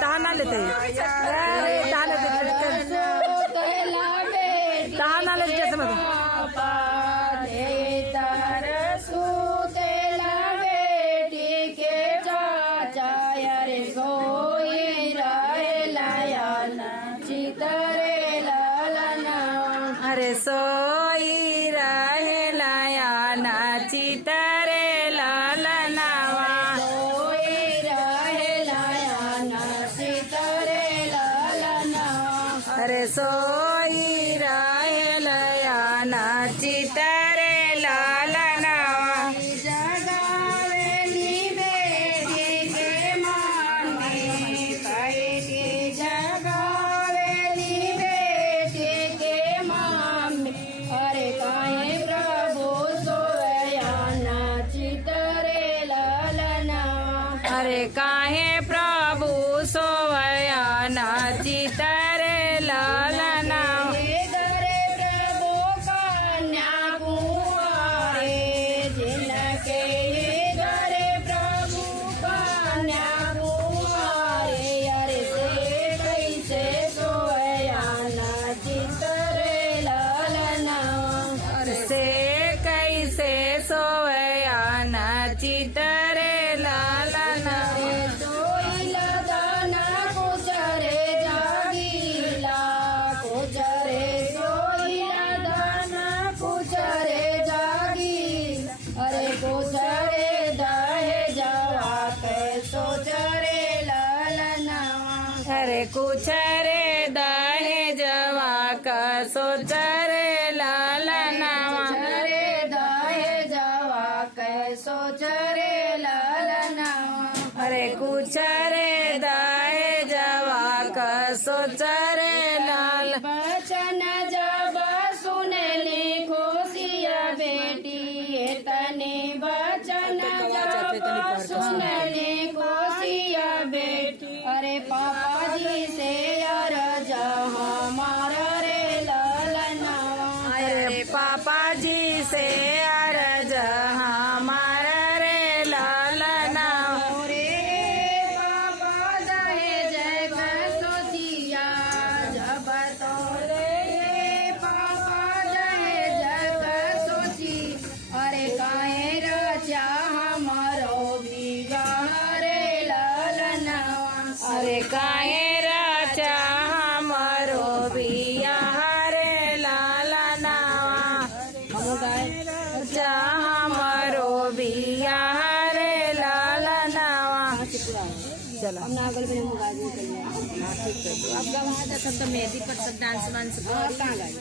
ताना लेते ताना ले जैसे मतलब अरे सोई रहे लाया नाची तरे लालनावा सोई रहे लाया नाची तरे लालनावा अरे सोई रहे लाया नाची तरे लालनावा जगावेली बेटी के मांगे पैटी जगावेली बेटी के मांगे अरे काहे प्रभु सोया नाची तरे लालनावा अरे काहे प्रभु सोवया नाची तरे लालनावा हे गरे प्रभु कन्या कुंवारे जिनके हे गरे प्रभु कन्या कुंवारे अरे से कैसे सोया नाची तरे लालनावा से कैसे सोवया नाची तरे लालनावा सोईला दाना कुचरे जागीला कुचरे सोईला दाना कुचरे जागीला अरे कुचरे दहे जवा कैसो चरे लालनावा अरे कुछ रे दहे जवा कसो चरे लालनावा चरे दहे जवा कैसो चरे लालनावा अरे कुछ रे दहे जवा कसो चरे लाल बचन जब सुनली खुशिया बेटी तने बचन जब सुनली खुशिया बेटी अरे पापा जी से अरज हमारा रे लालनावा अरे पापा जी से अरज हमारा रे लालनावा रे पापा दहेज सोचिया जब तोरे पापा दहेज सोची अरे काहे रचा हमारो बिगाह रे लालनावा अरे काहे राजा हमारो बियाह रे लालनावा राजा हमारो बियाह रे लालनावा चलो अब नागल में मुगाज निकल अब गवा सब तो मेहंदी पर सब डांस वांस कहाँ गए